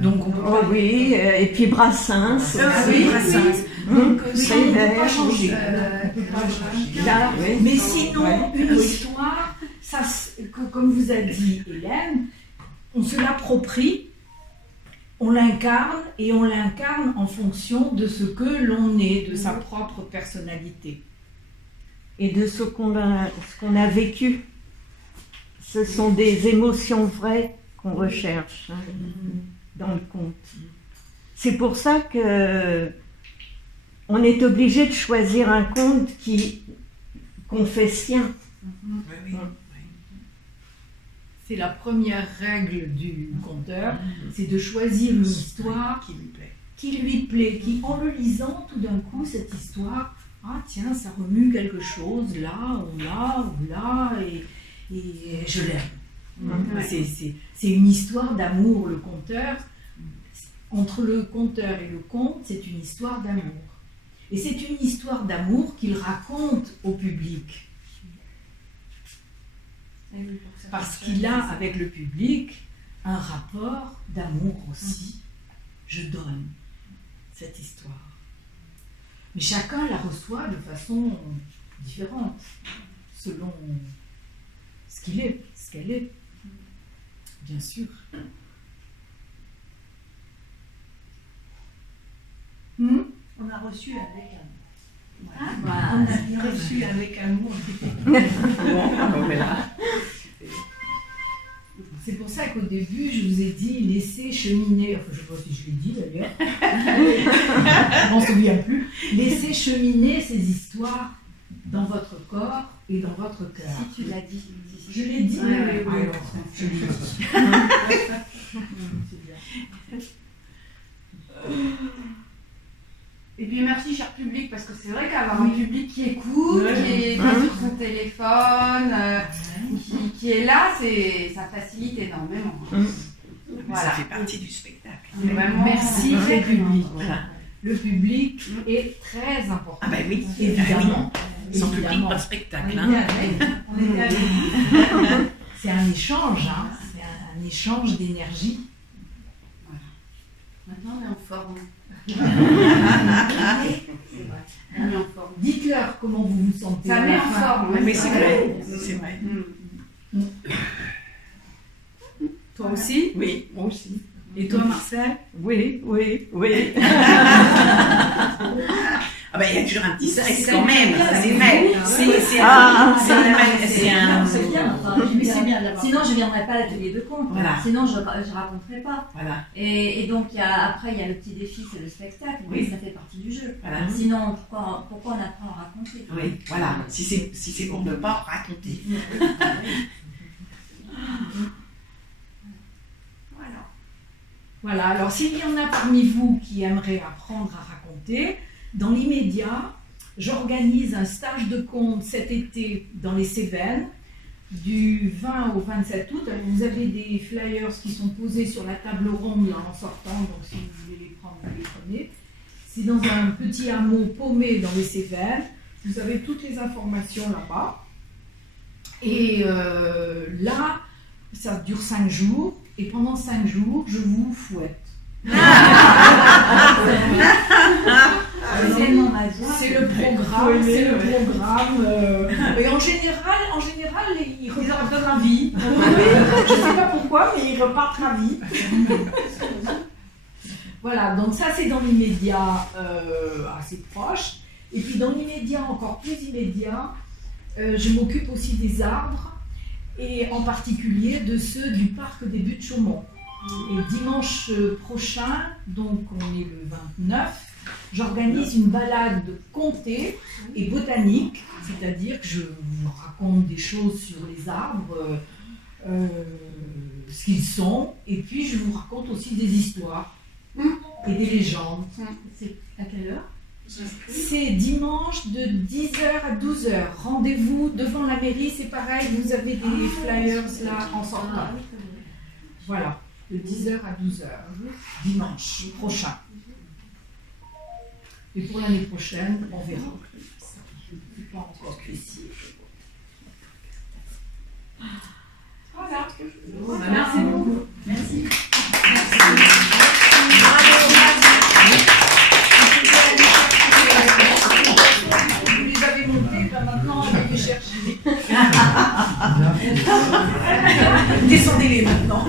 donc on peut Oh pas. oui, et puis Brassens. Ah oui, Brassens. Donc ça, on ne peut pas changer. Euh, On peut pas changer. Là, oui. Mais sinon, Ouais. une histoire, ça, comme vous a dit Hélène, on se l'approprie, on l'incarne et on l'incarne en fonction de ce que l'on est, de sa propre personnalité. Et de ce qu'on a vécu. Ce sont des émotions vraies qu'on recherche hein, dans le conte. C'est pour ça que on est obligé de choisir un conte qu'on fait sien. C'est la première règle du conteur, c'est de choisir une histoire qui lui plaît, qui en le lisant tout d'un coup cette histoire, ah tiens, ça remue quelque chose là ou là ou là et je l'aime. C'est une histoire d'amour, le conteur. Entre le conteur et le conte, c'est une histoire d'amour. Et c'est une histoire d'amour qu'il raconte au public. Parce qu'il a avec le public un rapport d'amour aussi. Je donne cette histoire. Mais chacun la reçoit de façon différente, selon ce qu'il est, ce qu'elle est, bien sûr. On a reçu avec amour. Voilà. On a bien reçu avec amour. C'est pour ça qu'au début, je vous ai dit laissez cheminer, enfin je ne sais pas si je l'ai dit d'ailleurs, je m'en souviens plus, laissez cheminer ces histoires dans votre corps et dans votre cœur. Si tu l'as dit. Je l'ai dit, Ouais, oui, ouais. alors, je l'ai dit. C'est bien. Et puis merci cher public, parce que c'est vrai qu'avoir un public qui écoute, qui est sur son téléphone, qui est là, ça facilite énormément. Ça fait partie du spectacle. C'est vraiment- Merci le public. Voilà. Le public est très important. Ah ben oui, Évidemment. Sans public, Évidemment. pas de spectacle. On Hein. était avec. C'est un échange, hein. C'est un échange d'énergie. Maintenant on est en forme. C'est vrai. On est en forme. Dites-leur comment vous vous sentez. Ça à met la en fin. forme. Oui, mais c'est vrai. C'est vrai. Toi aussi? Oui, moi aussi. Et toi, Marcel? Oui, oui, oui. Ah ben il y a toujours un petit stress C'est quand même. bien, C'est c'est vrai. bien, C'est Ah, un. C'est bien, enfin, Mais c'est bien d'avoir. sinon je ne viendrais pas à l'atelier de conte. Voilà. Sinon je ne raconterais pas. Voilà. Et donc après il y a le petit défi, c'est le spectacle, mais Oui. ça fait partie du jeu. Voilà. Sinon pourquoi on apprend à raconter? Oui, voilà. Si c'est pour ne pas raconter. Voilà, alors s'il y en a parmi vous qui aimeraient apprendre à raconter, dans l'immédiat, j'organise un stage de conte cet été dans les Cévennes, du 20 au 27 août. Alors, vous avez des flyers qui sont posés sur la table ronde là, en sortant, donc si vous voulez les prendre, vous les prenez. C'est dans un petit hameau paumé dans les Cévennes. Vous avez toutes les informations là-bas. Et là, ça dure 5 jours. Et pendant 5 jours, je vous fouette. C'est le programme. Et en général, ils repartent ravis. Je ne sais pas pourquoi, mais ils repartent ravis. Voilà, donc ça c'est dans l'immédiat assez proche. Et puis dans l'immédiat encore plus immédiat, je m'occupe aussi des arbres, et en particulier de ceux du parc des Buttes-Chaumont. Et dimanche prochain, donc on est le 29, j'organise une balade comtée et botanique, c'est-à-dire que je vous raconte des choses sur les arbres, ce qu'ils sont, et puis je vous raconte aussi des histoires et des légendes. C'est à quelle heure? C'est dimanche de 10h à 12h. Rendez-vous devant la mairie, c'est pareil, vous avez des flyers là en sortant. Voilà, de 10h à 12h, dimanche prochain. Et pour l'année prochaine, on verra. Je ne suis pas encore précis. Voilà. Merci beaucoup. Merci. Vous les avez montés, ben maintenant on va les chercher. Descendez-les maintenant.